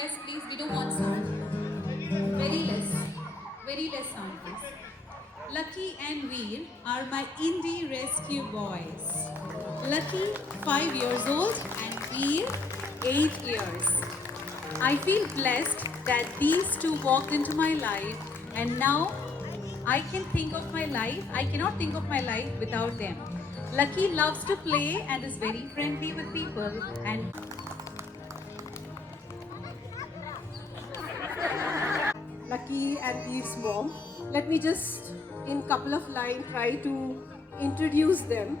Yes, please, we don't want sound. Very less sound, please. Lucky and Veer are my indie rescue boys. Lucky, 5 years old, and Veer, 8 years. I feel blessed that these two walked into my life, and now I can think of my life. I cannot think of my life without them. Lucky loves to play and is very friendly with people, and Lucky and Eve's mom. Let me just, in couple of lines, try to introduce them,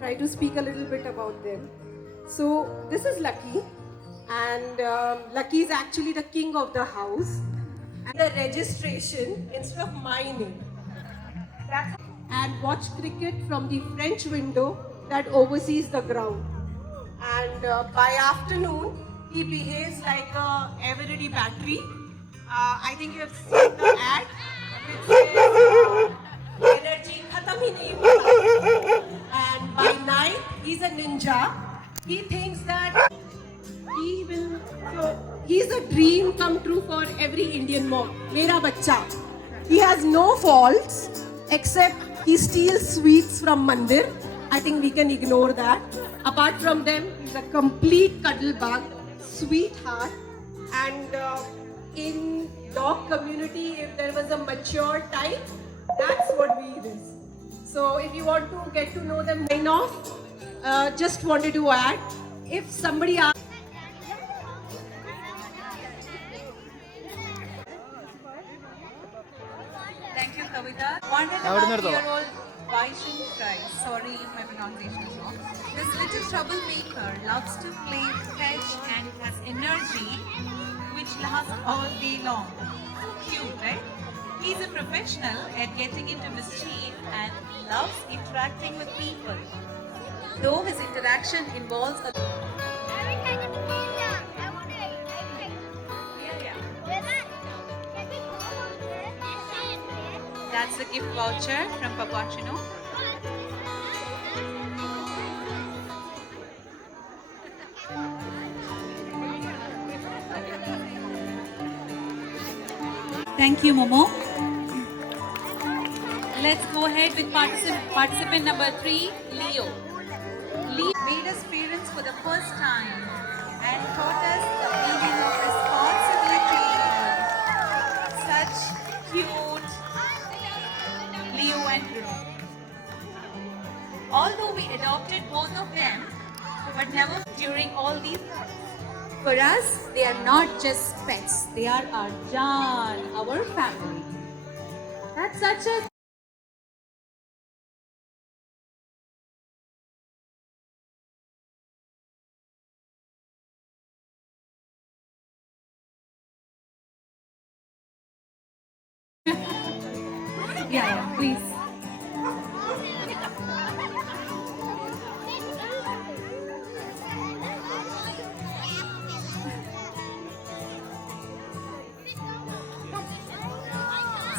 try to speak a little bit about them. So this is Lucky, and Lucky is actually the king of the house. And the registration instead of my name. And watch cricket from the French window that oversees the ground. And by afternoon, he behaves like a Eveready battery. I think you have seen the ad. It says, energy khatam hi nahi hota. And by night, he's a ninja. He thinks that he will. So he's a dream come true for every Indian mom. Mera bacha. He has no faults except he steals sweets from Mandir. I think we can ignore that. Apart from them, he's a complete cuddle bug, sweetheart, and in dog community, if there was a mature type, that's what we is. So if you want to get to know them, sign off. Just wanted to add, if somebody asks. thank you, Kavita. 1.5-year-old Vaishin cries. Sorry if my pronunciation is wrong. This little troublemaker loves to play fetch and has energy which lasts all day long. So cute, right? He's a professional at getting into mischief and loves interacting with people. Though his interaction involves a That's the gift voucher from Papachino. Thank you, Momo. Let's go ahead with participant number 3, Leo. Leo made us parents for the first time and taught us the meaning of responsibility. Such cute Leo and Bruno. Although we adopted both of them, but never during all these years. For us, they are not just pets. They are our Jan, our family. That's such a yeah, please.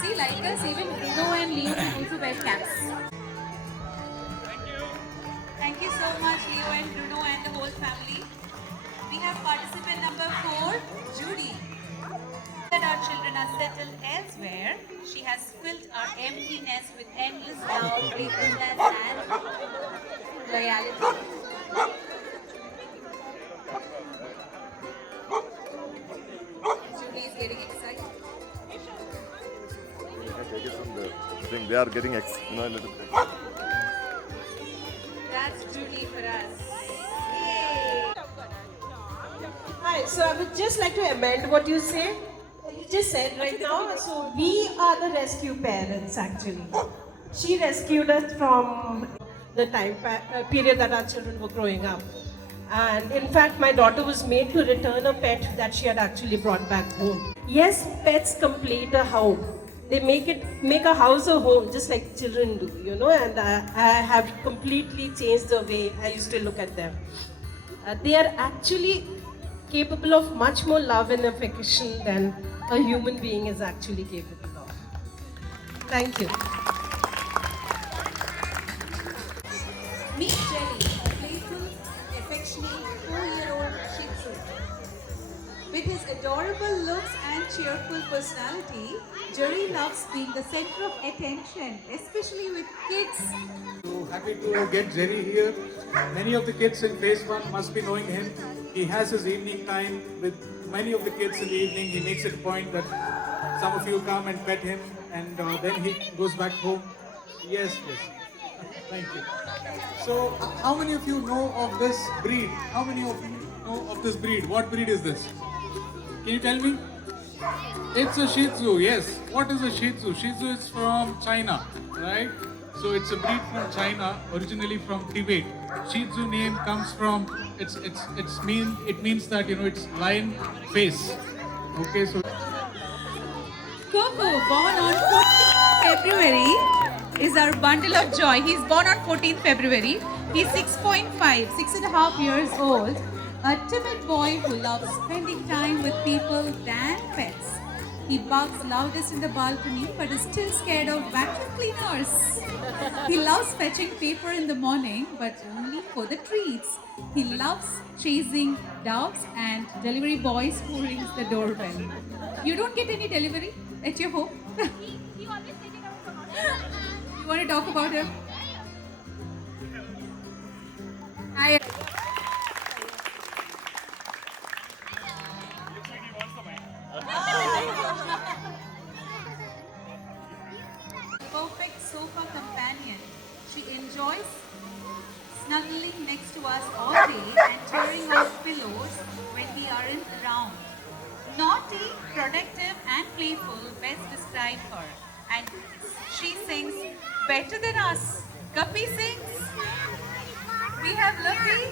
See, like us, even Bruno and Leo can also wear caps. Thank you so much, Leo and Bruno and the whole family. We have participant number 4, Judy. That our children are settled elsewhere, she has filled our empty nest with endless love, playfulness, and loyalty. Judy is getting excited. Take it from there. I think they are getting a little bit. That's Judy for us. Yay! Hi, so I would just like to amend what you say. You just said right now. So we are the rescue parents actually. She rescued us from the time period that our children were growing up. And in fact, my daughter was made to return a pet that she had actually brought back home. Yes, pets complete a home. They make a house a home, just like children do, you know. And I have completely changed the way I used to look at them. They are actually capable of much more love and affection than a human being is actually capable of. Thank you. Meet Jelly, a playful, affectionate 4-year-old Shih Tzu. With his adorable looks and cheerful personality, Jerry loves being the center of attention, especially with kids. So happy to get Jerry here. Many of the kids in phase 1 must be knowing him. He has his evening time with many of the kids in the evening. He makes it a point that some of you come and pet him, and then he goes back home. Yes. Thank you. So, how many of you know of this breed? How many of you know of this breed? What breed is this? Can you tell me? It's a Shih Tzu, yes. What is a Shih Tzu? Shih Tzu is from China, right? So it's a breed from China, originally from Tibet. Shih Tzu name comes from it means that it's lion face. Okay, so Coco, born on 14th February, is our bundle of joy. He's born on 14th February. He's 6.5 years old. A timid boy who loves spending time with people than pets. He barks loudest in the balcony but is still scared of vacuum cleaners. He loves fetching paper in the morning but only for the treats. He loves chasing dogs and delivery boys who rings the doorbell. You don't get any delivery at your home? You want to talk about him? Hi. Perfect sofa companion. She enjoys snuggling next to us all day and tearing our pillows when we aren't around. Naughty, productive and playful best describe her. And she sings better than us. Guppy sings. We have Luffy.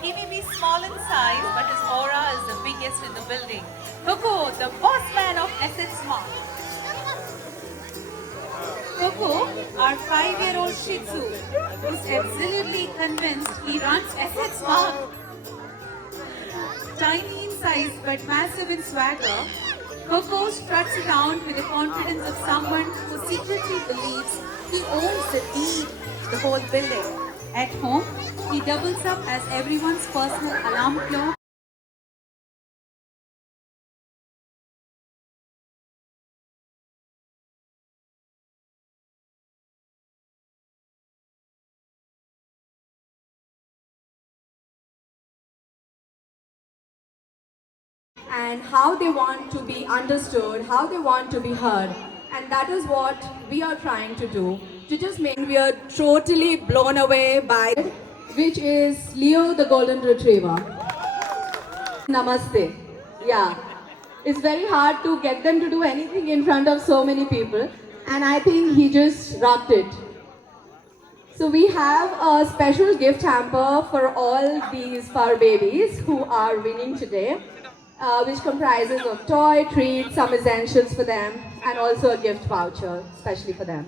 He may be small in size, but his aura is the biggest in the building. Coco, the boss man of Asset Smart. Coco, our 5-year-old Shih Tzu, is absolutely convinced he runs Asset Smart. Tiny in size but massive in swagger, Coco struts around with the confidence of someone who secretly believes he owns the whole building. At home, he doubles up as everyone's personal alarm clock. And how they want to be understood, how they want to be heard. And that is what we are trying to do. To just make we are totally blown away by it, which is Leo the Golden Retriever. Namaste. Yeah. It's very hard to get them to do anything in front of so many people. And I think he just rocked it. So we have a special gift hamper for all these fur babies who are winning today. Which comprises of toy, treats, some essentials for them, and also a gift voucher, especially for them.